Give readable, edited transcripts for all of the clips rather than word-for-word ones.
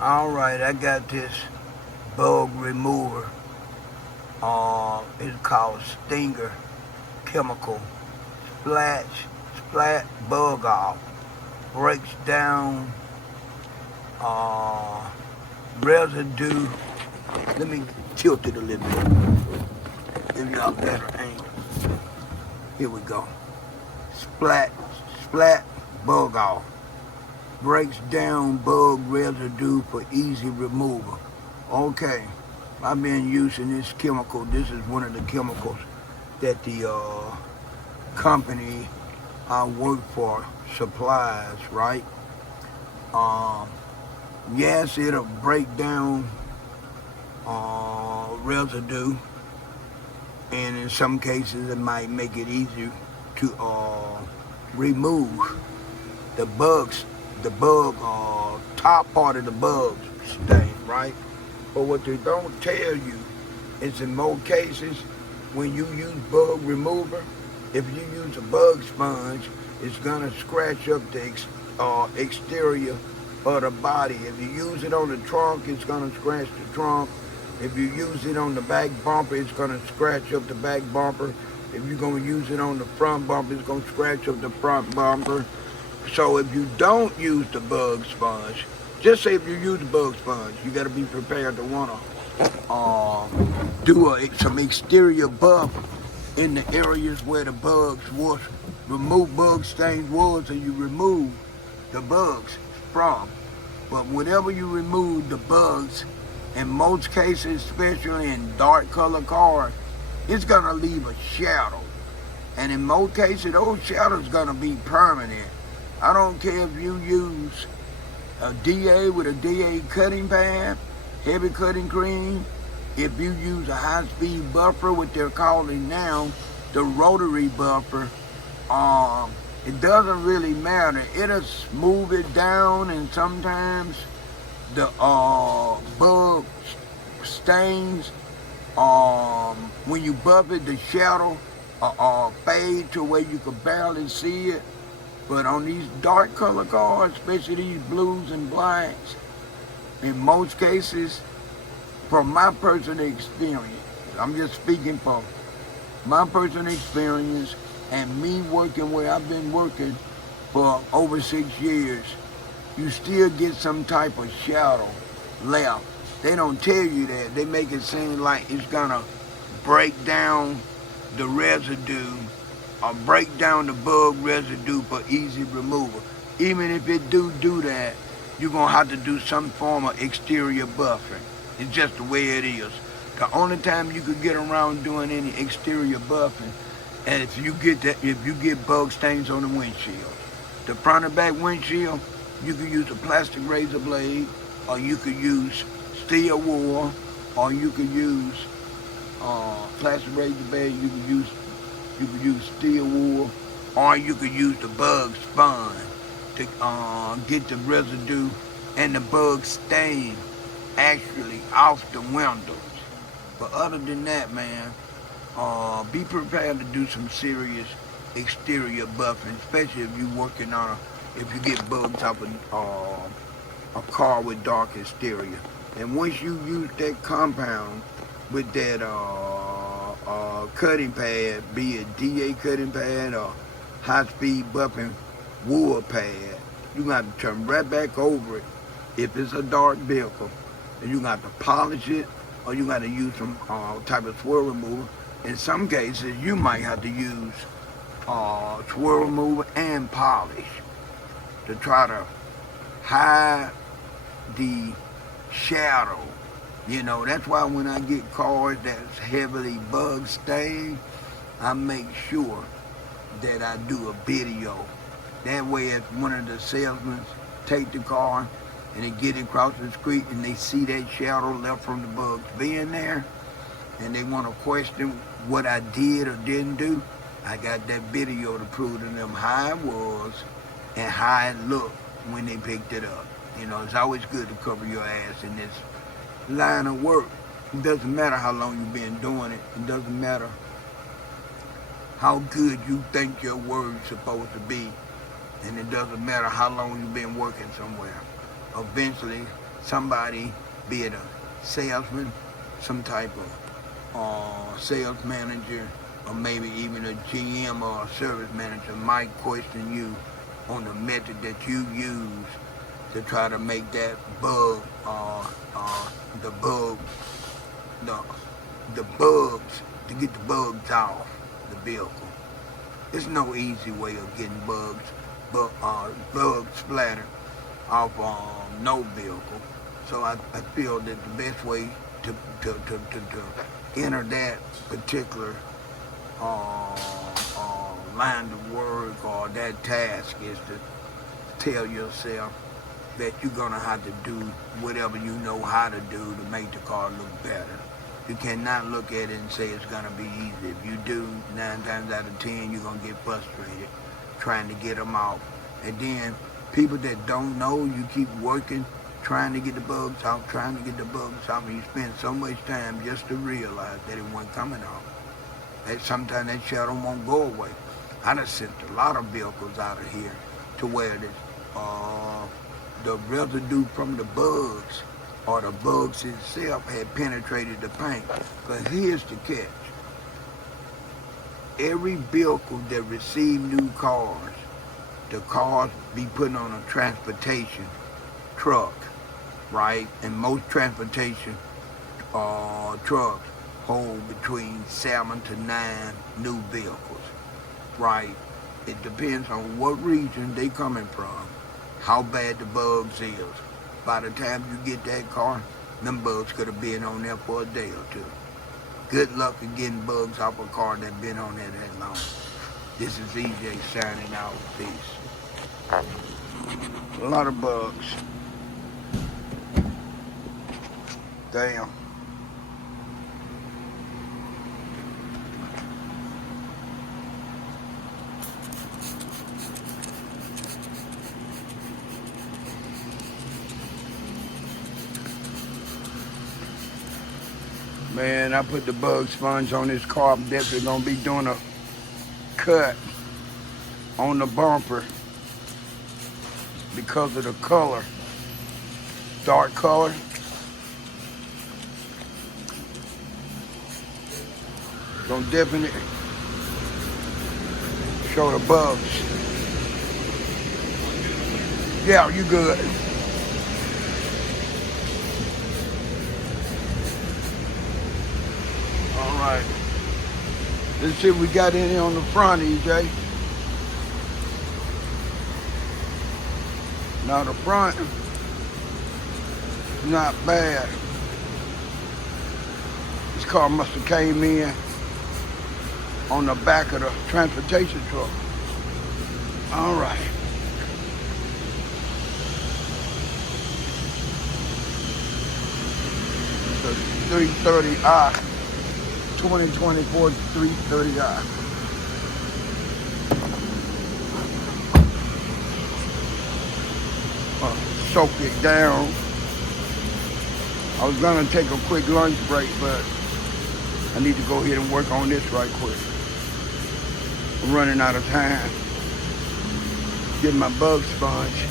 Alright, I got this bug remover. It's called Stinger Chemical. Splat bug off. Breaks down uh, residue. Let me tilt it a little bit. Give y'all a better angle. Here we go. Splat, splat bug off. Breaks down bug residue for easy removal. Okay, I've been using this chemical. This is one of the chemicals that the company I work for supplies, right? Um, yes, it'll break down residue, and in some cases, it might make it easier to remove the bugs, the bug top part of the bug stain, right? But what they don't tell you is in most cases, when you use bug remover, if you use a bug sponge, it's gonna scratch up the exterior of the body. If you use it on the trunk, it's gonna scratch the trunk. If you use it on the back bumper, it's gonna scratch up the back bumper. If you're gonna use it on the front bumper, it's gonna scratch up the front bumper. So if you don't use the bug sponge, just say if you use the bug sponge, you got to be prepared to want to do some exterior buff in the areas where the bugs was, remove bug stains was, and you remove the bugs from. But whenever you remove the bugs, in most cases, especially in dark color cars, it's gonna leave a shadow. And in most cases, those shadows gonna be permanent. I don't care if you use a DA with a DA cutting pad, heavy cutting cream. If you use a high-speed buffer, what they're calling now the rotary buffer, it doesn't really matter. It'll smooth it down, and sometimes the bug stains, when you buff it, the shadow fade to where you can barely see it. But on these dark color cars, especially these blues and blacks, in most cases, from my personal experience, I'm just speaking from my personal experience and me working where I've been working for over 6 years, you still get some type of shadow left. They don't tell you that. They make it seem like it's gonna break down the residue or break down the bug residue for easy removal. Even if it do that, you're gonna have to do some form of exterior buffing. It's just the way it is. The only time you could get around doing any exterior buffing, and if you get bug stains on the windshield, the front and back windshield, you could use a plastic razor blade, or you could use steel wool, or you could use plastic razor blade. You could use steel wool, or you could use the bug sponge to get the residue and the bug stain actually off the windows. But other than that, man, be prepared to do some serious exterior buffing, especially if you're working on if you get bugs off a car with dark exterior. And once you use that compound with that cutting pad, be it DA cutting pad or high-speed buffing wool pad, you got to turn right back over it if it's a dark vehicle, and you got to polish it, or you got to use some type of swirl remover. In some cases, you might have to use swirl remover and polish to try to hide the shadow. You know, that's why when I get cars that's heavily bug stained, I make sure that I do a video. That way, if one of the salesmen take the car and they get it across the street and they see that shadow left from the bugs being there, and they want to question what I did or didn't do, I got that video to prove to them how it was and how it looked when they picked it up. You know, it's always good to cover your ass in this line of work. It doesn't matter how long you've been doing it. It doesn't matter how good you think your word's supposed to be. And it doesn't matter how long you've been working somewhere. Eventually, somebody, be it a salesman, some type of sales manager, or maybe even a GM or a service manager might question you on the method that you use to try to make that bug, the bug, the, the bugs, to get the bugs off the vehicle. There's no easy way of getting bugs splattered off no vehicle. So I feel that the best way to enter that particular line of work or that task is to tell yourself that you're gonna have to do whatever you know how to do to make the car look better. You cannot look at it and say it's gonna be easy. If you do, 9 times out of 10, you're gonna get frustrated trying to get them off. And then people that don't know, you keep working, trying to get the bugs off, and you spend so much time just to realize that it wasn't coming off. That sometimes that shadow won't go away. I done sent a lot of vehicles out of here to where the residue from the bugs or the bugs itself had penetrated the paint. But here's the catch. Every vehicle that received new cars, the cars be put on a transportation truck, right? And most transportation trucks hold between 7 to 9 new vehicles, right? It depends on what region they coming from, how bad the bugs is. By the time you get that car, them bugs could have been on there for a day or two. Good luck in getting bugs off a car that's been on there that long. This is EJ signing out. Peace. A lot of bugs. Damn. Man, I put the bug sponge on this car. I'm definitely gonna be doing a cut on the bumper because of the color, dark color. Gonna definitely show the bugs. Yeah, you good. All right. Let's see what we got in here on the front, EJ. Now the front is not bad. This car must have came in on the back of the transportation truck. All right. The 330i, 2024 330i. Soak it down. I was gonna take a quick lunch break, but I need to go ahead and work on this right quick. I'm running out of time. Get my bug sponge.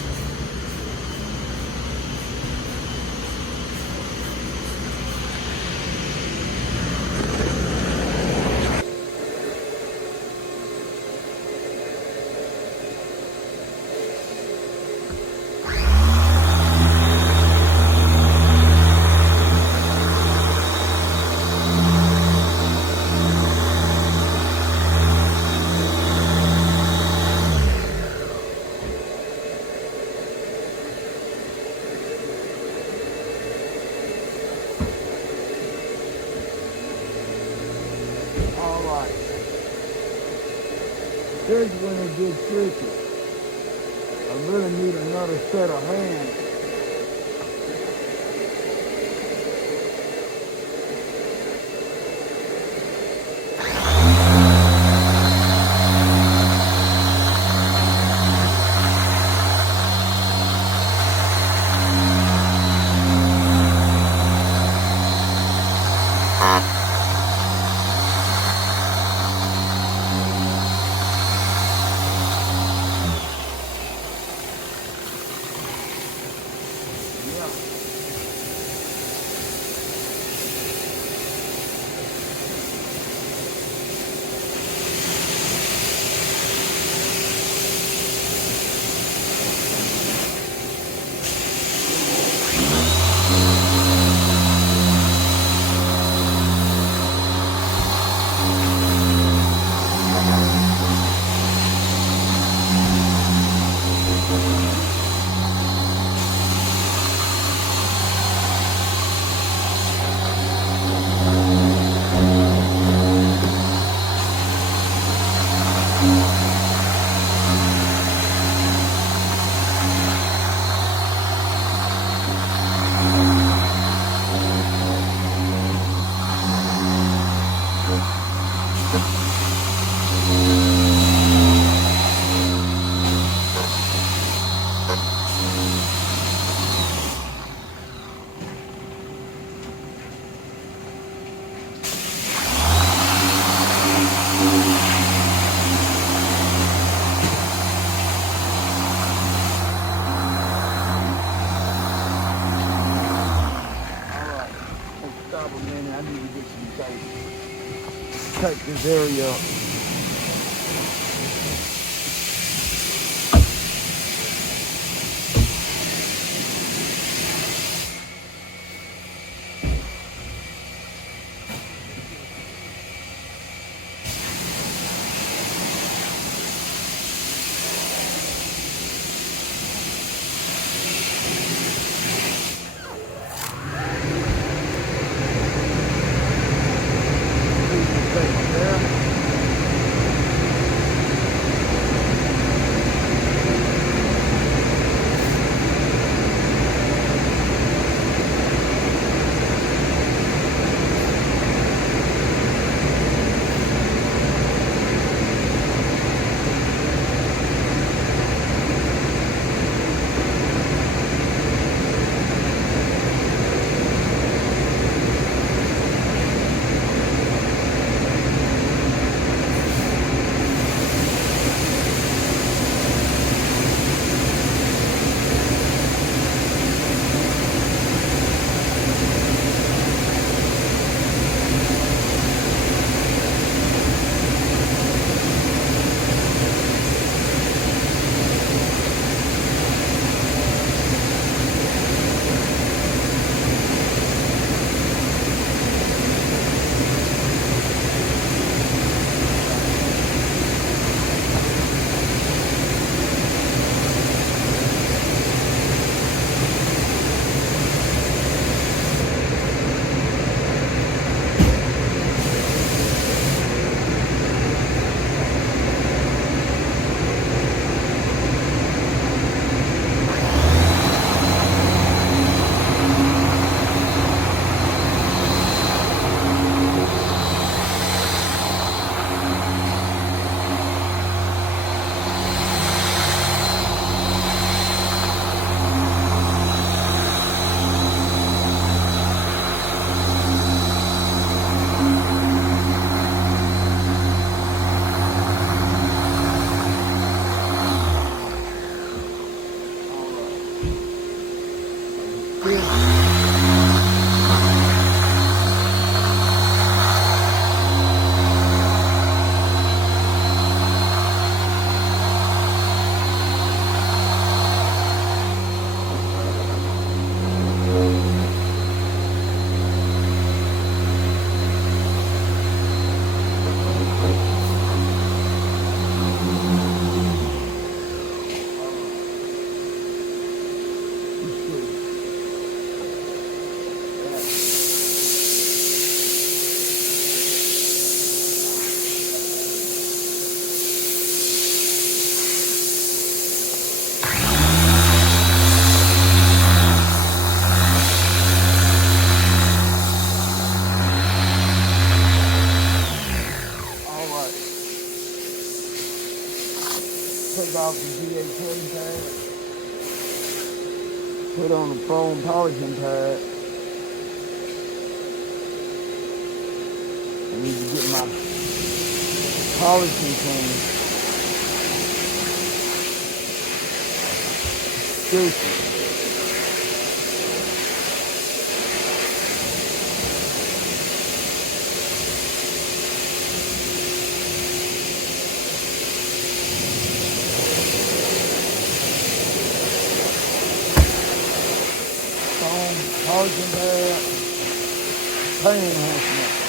Here's when it gets tricky. I really need another set of hands. take this area up. Take off the GA cutting pad, put on the foam polishing pad. I need to get my polishing clean. Excuse polishing pad, paint enhancement.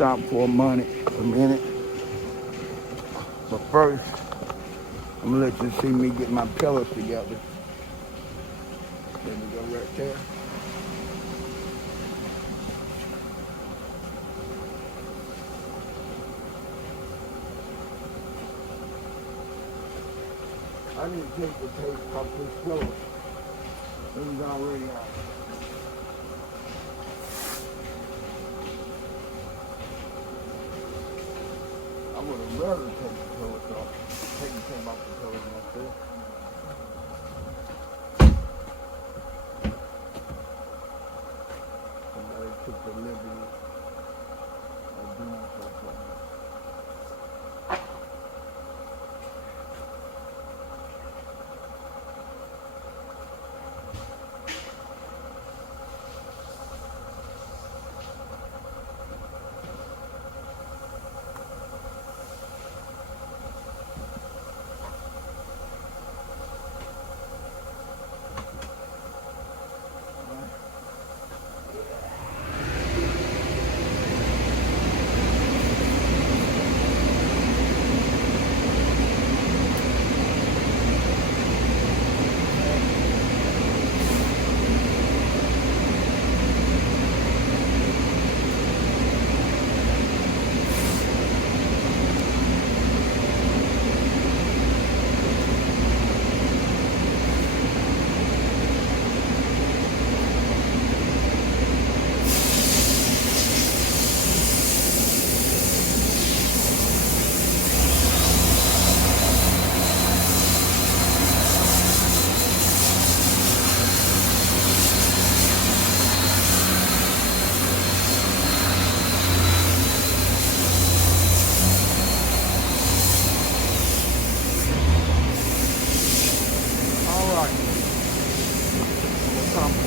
Stop for a minute. But first, I'm gonna let you see me get my pillars together. There we go right there. I didn't take the tape off this pillow. It was already out. I would have rather take the pillows off. Take the tape off the pillows myself. Somebody took the liberty of doing something.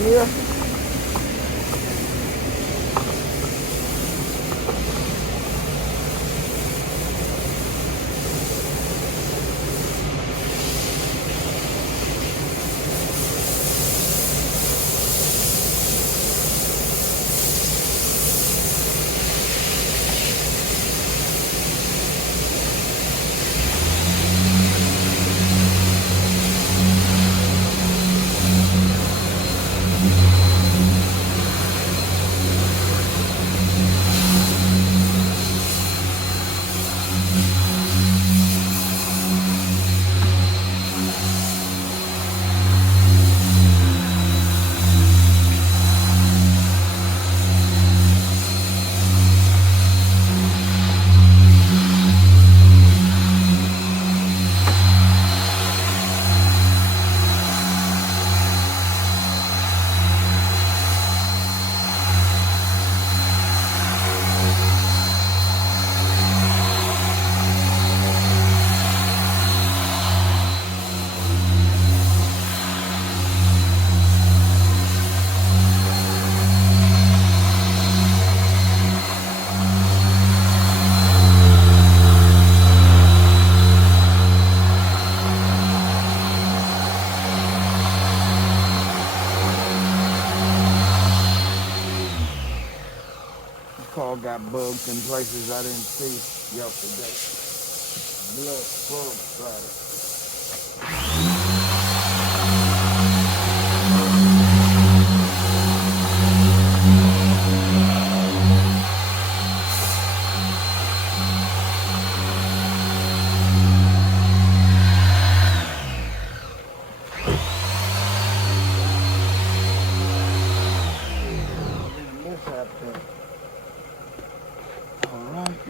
here. Car got bugs in places I didn't see yesterday. Blood bug splatter. Mishap there. All right.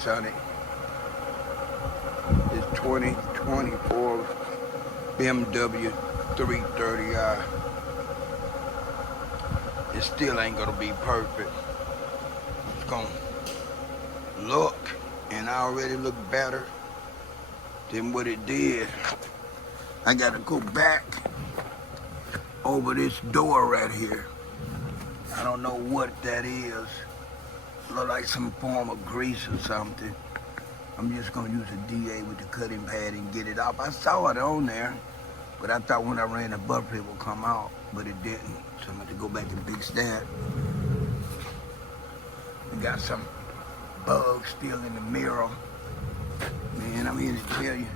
lights on it. It's 2024 BMW 330i. It still ain't gonna be perfect. It's gonna look, and I already look better than what it did. I gotta go back over this door right here. I don't know what that is. Look like some form of grease or something. I'm just gonna use a DA with the cutting pad and get it off. I saw it on there, but I thought when I ran the bumper it would come out, but it didn't. So I'm gonna go back and fix that. We got some bugs still in the mirror. Man, I'm here to tell you.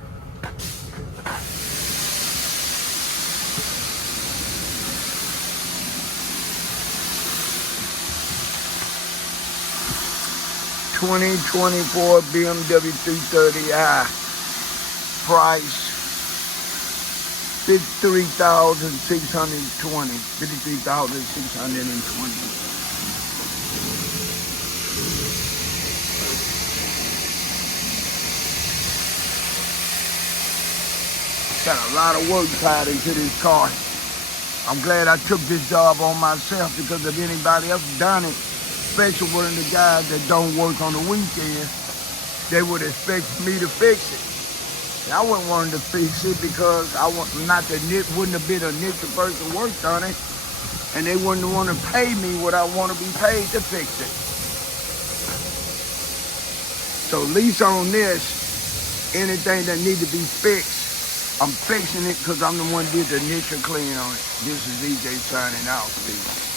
'24 BMW 330i. Price $53,620. $53,620. Got a lot of work tied into this car. I'm glad I took this job on myself, because if anybody else done it, especially one of the guys that don't work on the weekend, they would expect me to fix it. And I wouldn't want to fix it because I want not the wouldn't have been a neutral person worked on it, and they wouldn't want to pay me what I want to be paid to fix it. So at least on this, anything that need to be fixed, I'm fixing it because I'm the one that did the initial clean on it. This is EJ signing out, Steve.